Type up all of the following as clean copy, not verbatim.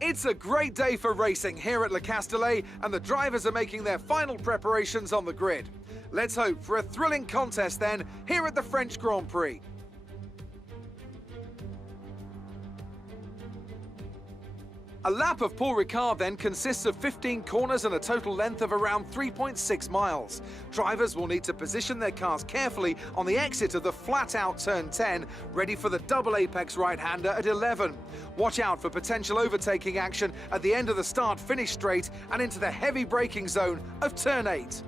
It's a great day for racing here at Le Castellet, and the drivers are making their final preparations on the grid. Let's hope for a thrilling contest then here at the French Grand Prix. A lap of Paul Ricard then consists of 15 corners and a total length of around 3.6 miles. Drivers will need to position their cars carefully on the exit of the flat-out turn 10, ready for the double apex right-hander at 11. Watch out for potential overtaking action at the end of the start-finish straight and into the heavy braking zone of turn 8.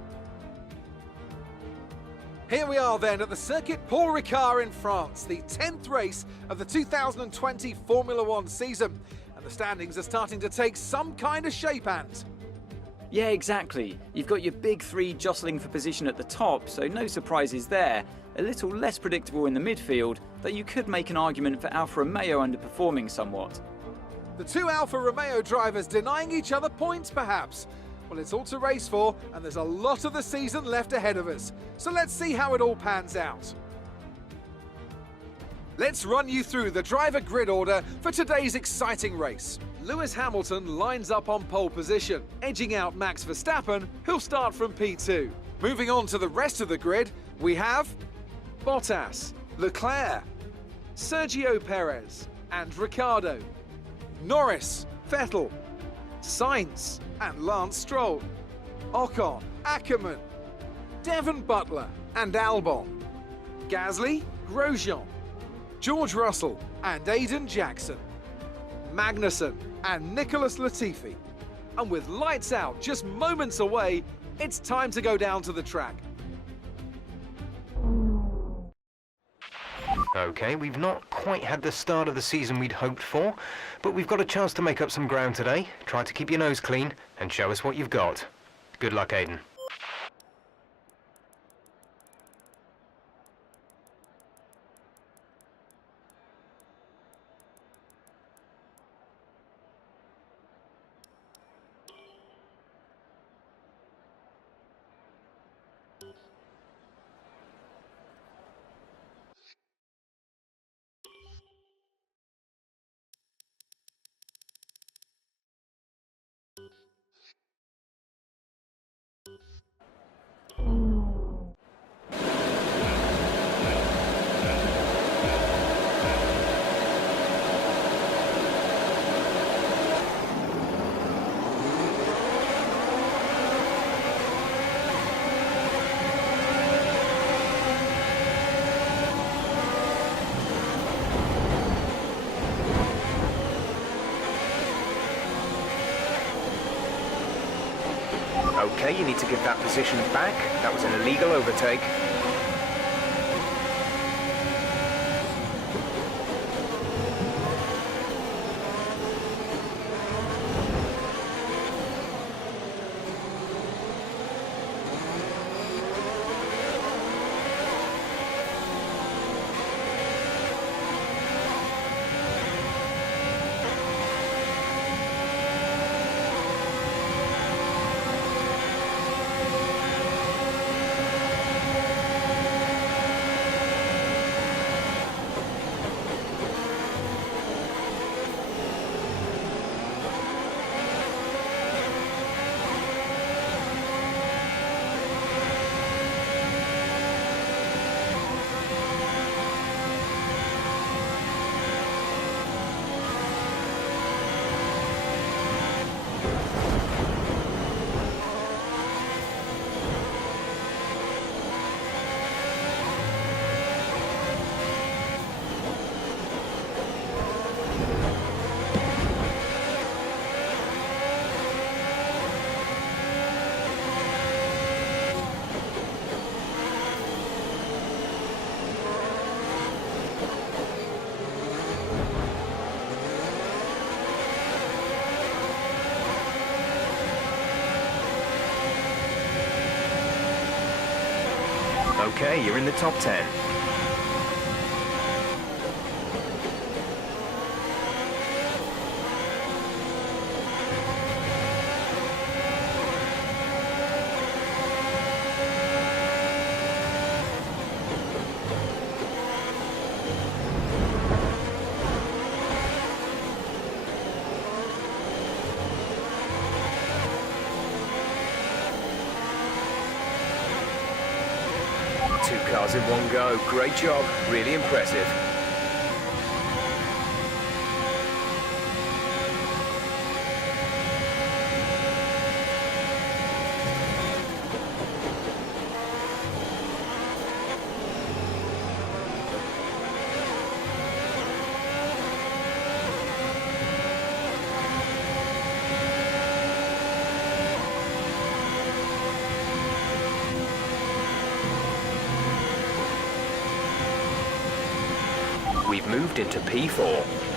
Here we are then at the Circuit Paul Ricard in France, the 10th race of the 2020 Formula One season. The standings are starting to take some kind of shape, Ant. Yeah, exactly. You've got your big three jostling for position at the top, so no surprises there. A little less predictable in the midfield, though you could make an argument for Alfa Romeo underperforming somewhat. The two Alfa Romeo drivers denying each other points, perhaps. Well, it's all to race for, and there's a lot of the season left ahead of us. So let's see how it all pans out. Let's run you through the driver grid order for today's exciting race. Lewis Hamilton lines up on pole position, edging out Max Verstappen, who'll start from P2. Moving on to the rest of the grid, we have Bottas, Leclerc, Sergio Perez and Ricciardo, Norris, Vettel, Sainz and Lance Stroll, Ocon, Ackermann, Devon Butler and Albon, Gasly, Grosjean, George Russell and Aiden Jackson, Magnussen and Nicholas Latifi. And with lights out just moments away, it's time to go down to the track. Okay, we've not quite had the start of the season we'd hoped for, but we've got a chance to make up some ground today. Try to keep your nose clean and show us what you've got. Good luck, Aiden. Okay, you need to give that position back. That was an illegal overtake. Okay, you're in the top 10. miles in one go. Great job. Really impressive. We've moved into P4.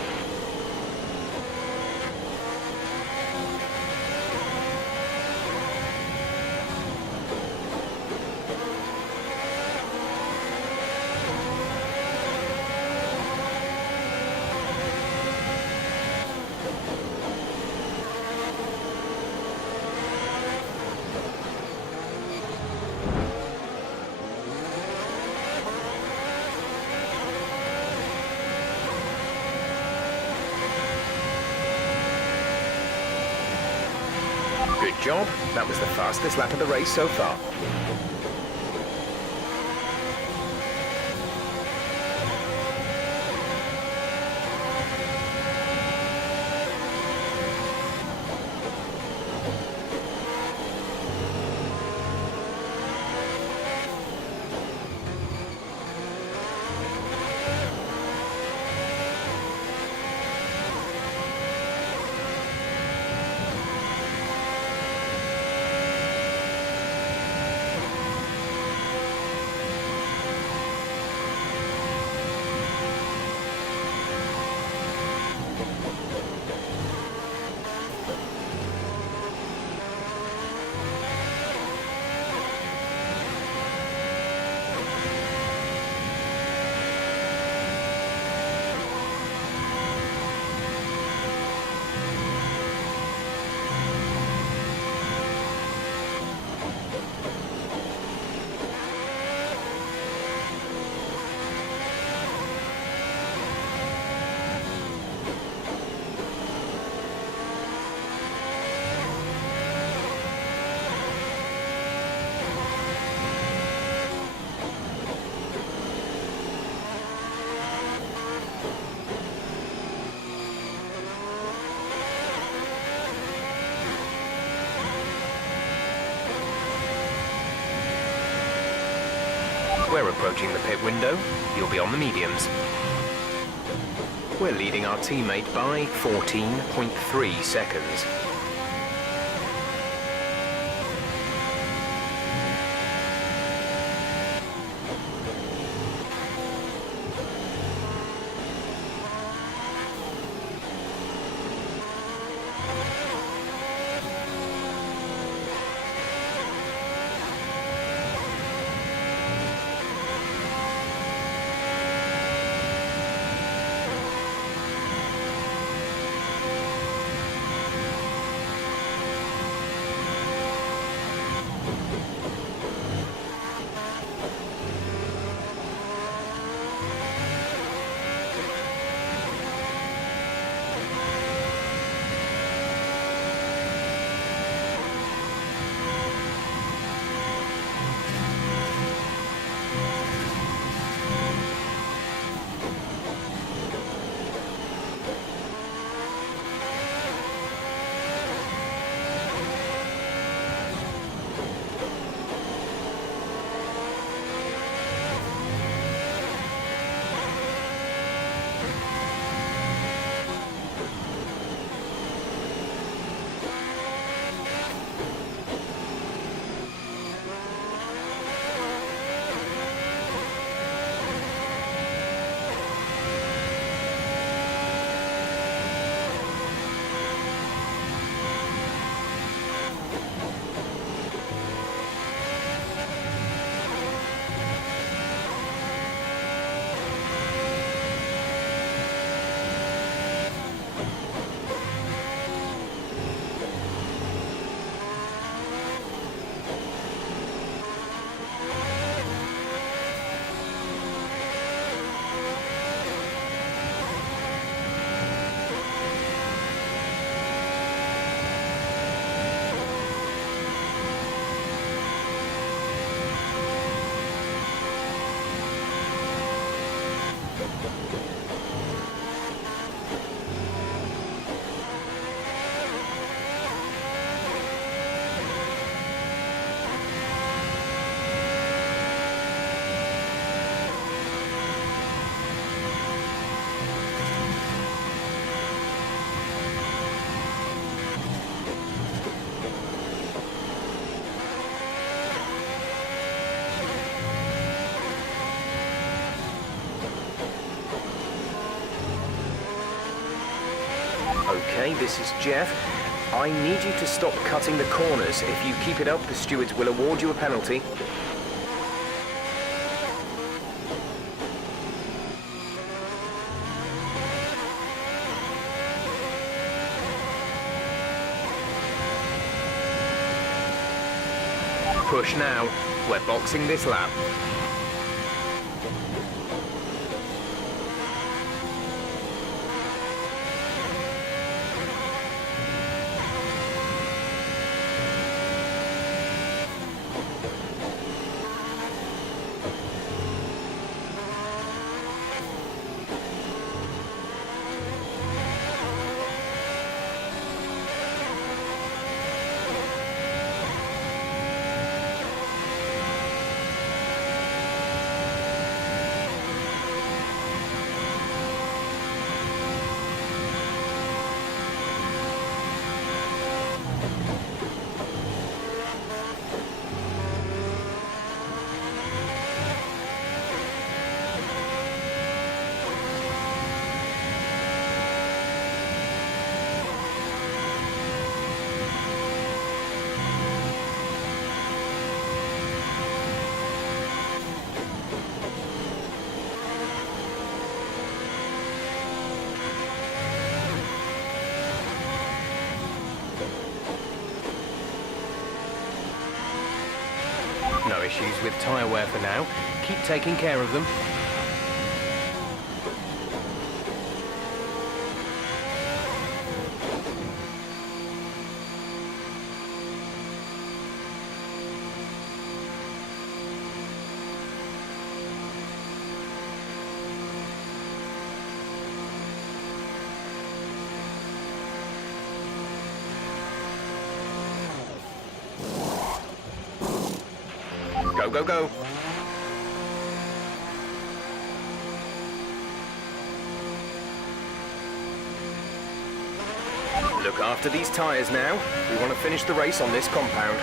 Good job. That was the fastest lap of the race so far. We're approaching the pit window. You'll be on the mediums. We're leading our teammate by 14.3 seconds. Okay, this is Jeff. I need you to stop cutting the corners. If you keep it up, the stewards will award you a penalty. Push now. We're boxing this lap. No issues with tyre wear for now. Keep taking care of them. Go, go, go. Look after these tyres now. We want to finish the race on this compound.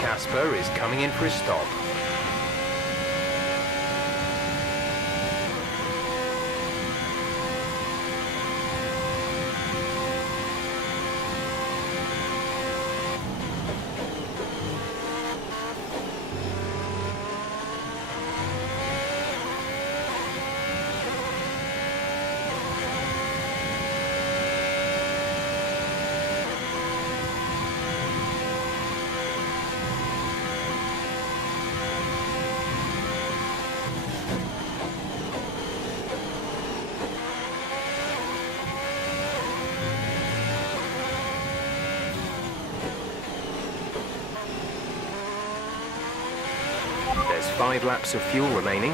Casper is coming in for a stop. 5 laps of fuel remaining.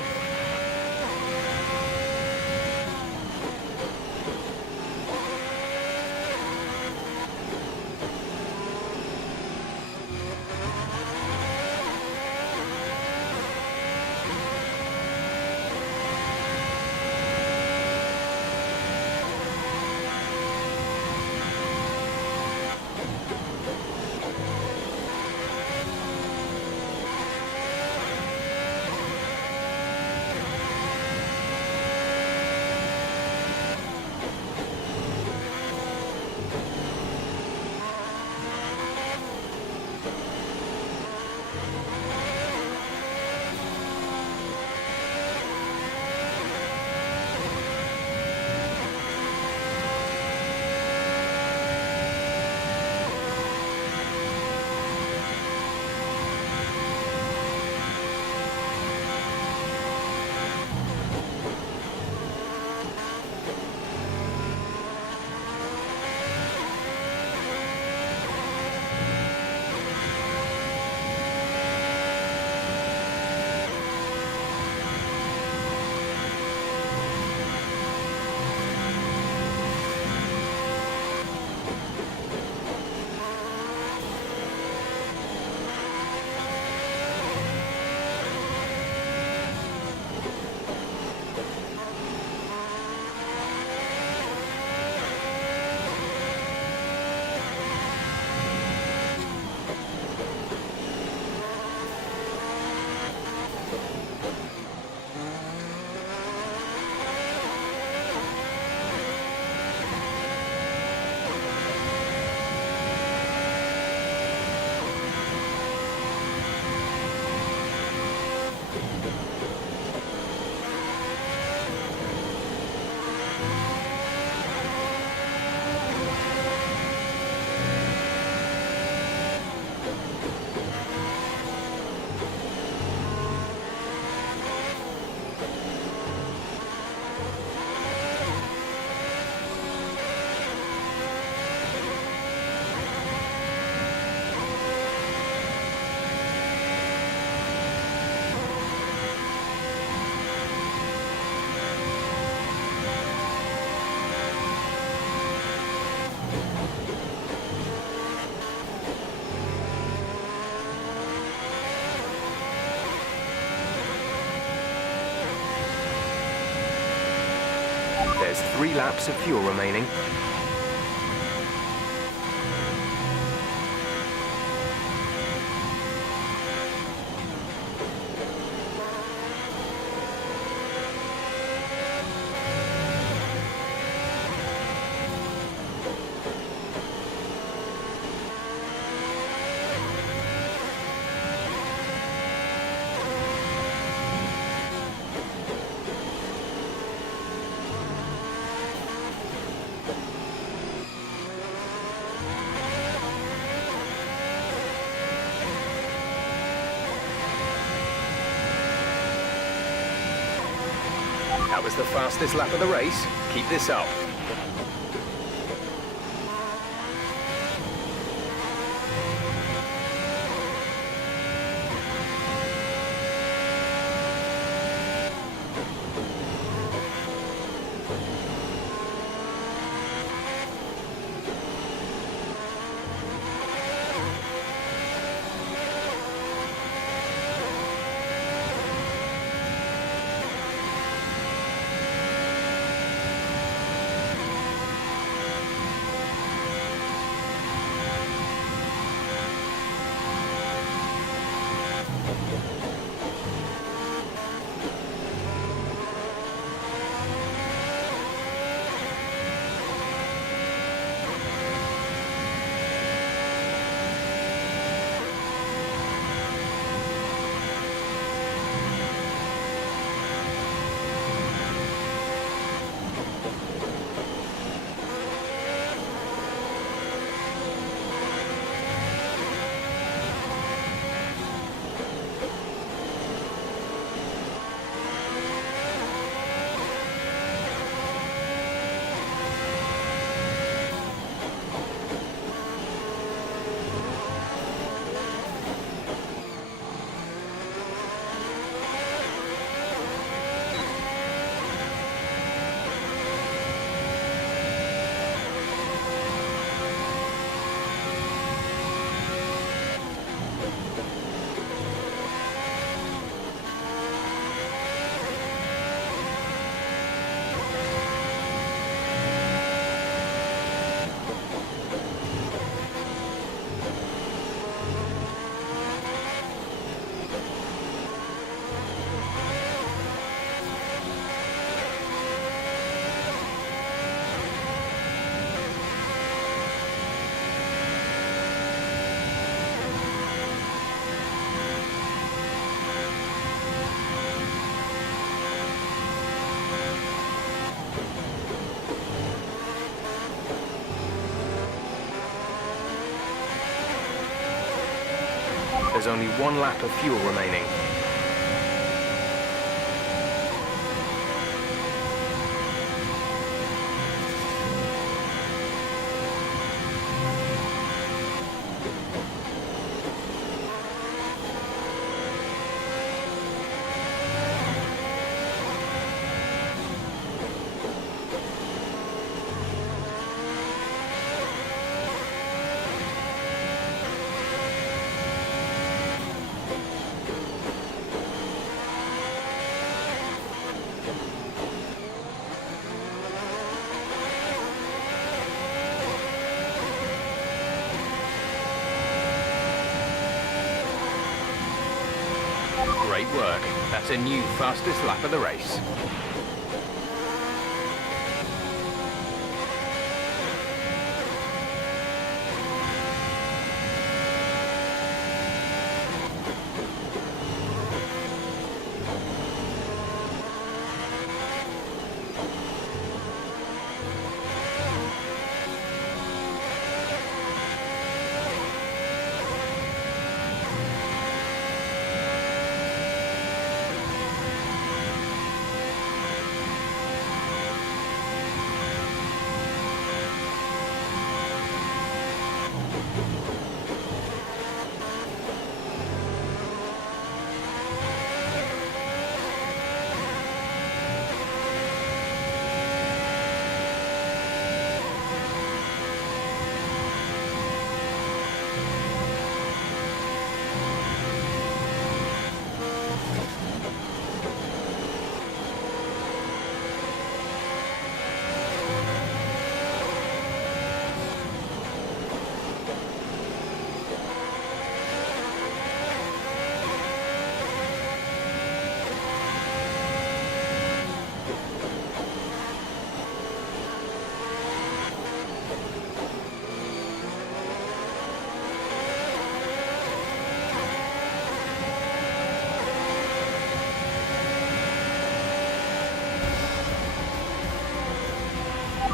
There's 3 laps of fuel remaining. That was the fastest lap of the race. Keep this up. There's only one lap of fuel remaining. Great work. That's a new fastest lap of the race.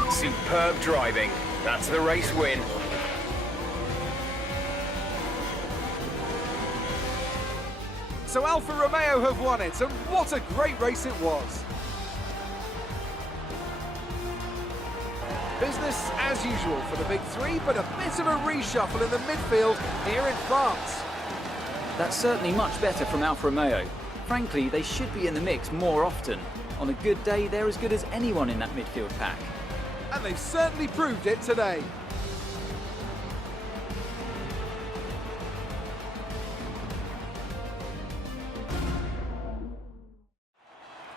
Superb driving. That's the race win. So Alfa Romeo have won it, and what a great race it was. Business as usual for the big three, but a bit of a reshuffle in the midfield here in France. That's certainly much better from Alfa Romeo. Frankly, they should be in the mix more often. On a good day, they're as good as anyone in that midfield pack. And they've certainly proved it today.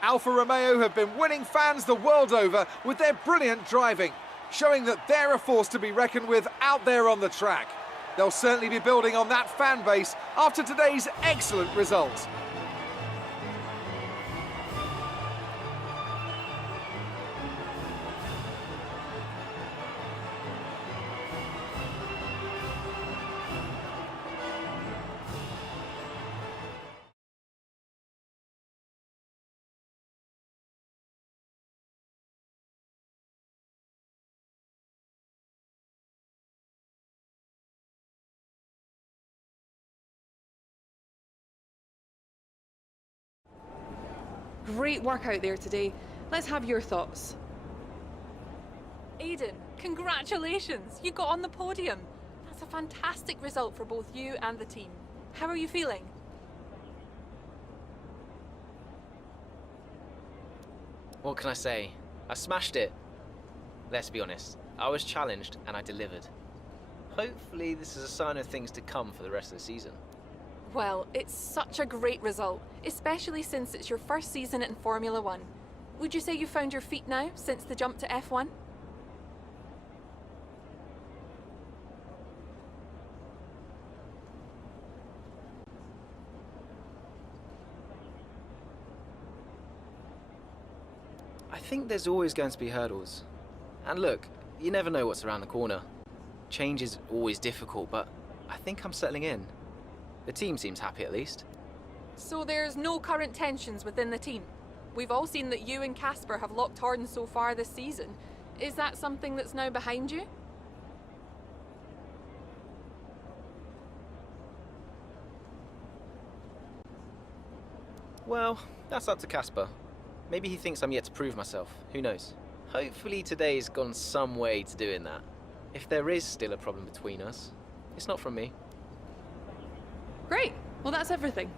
Alfa Romeo have been winning fans the world over with their brilliant driving, showing that they're a force to be reckoned with out there on the track. They'll certainly be building on that fan base after today's excellent result. Great work out there today. Let's have your thoughts. Aiden, congratulations! You got on the podium. That's a fantastic result for both you and the team. How are you feeling? What can I say? I smashed it. Let's be honest, I was challenged and I delivered. Hopefully this is a sign of things to come for the rest of the season. Well, it's such a great result, especially since it's your first season in Formula One. Would you say you found your feet now since the jump to F1? I think there's always going to be hurdles. And look, you never know what's around the corner. Change is always difficult, but I think I'm settling in. The team seems happy at least. So there's no current tensions within the team? We've all seen that you and Casper have locked horns so far this season. Is that something that's now behind you? Well, that's up to Casper. Maybe he thinks I'm yet to prove myself. Who knows? Hopefully today's gone some way to doing that. If there is still a problem between us, it's not from me. Great. Well, that's everything.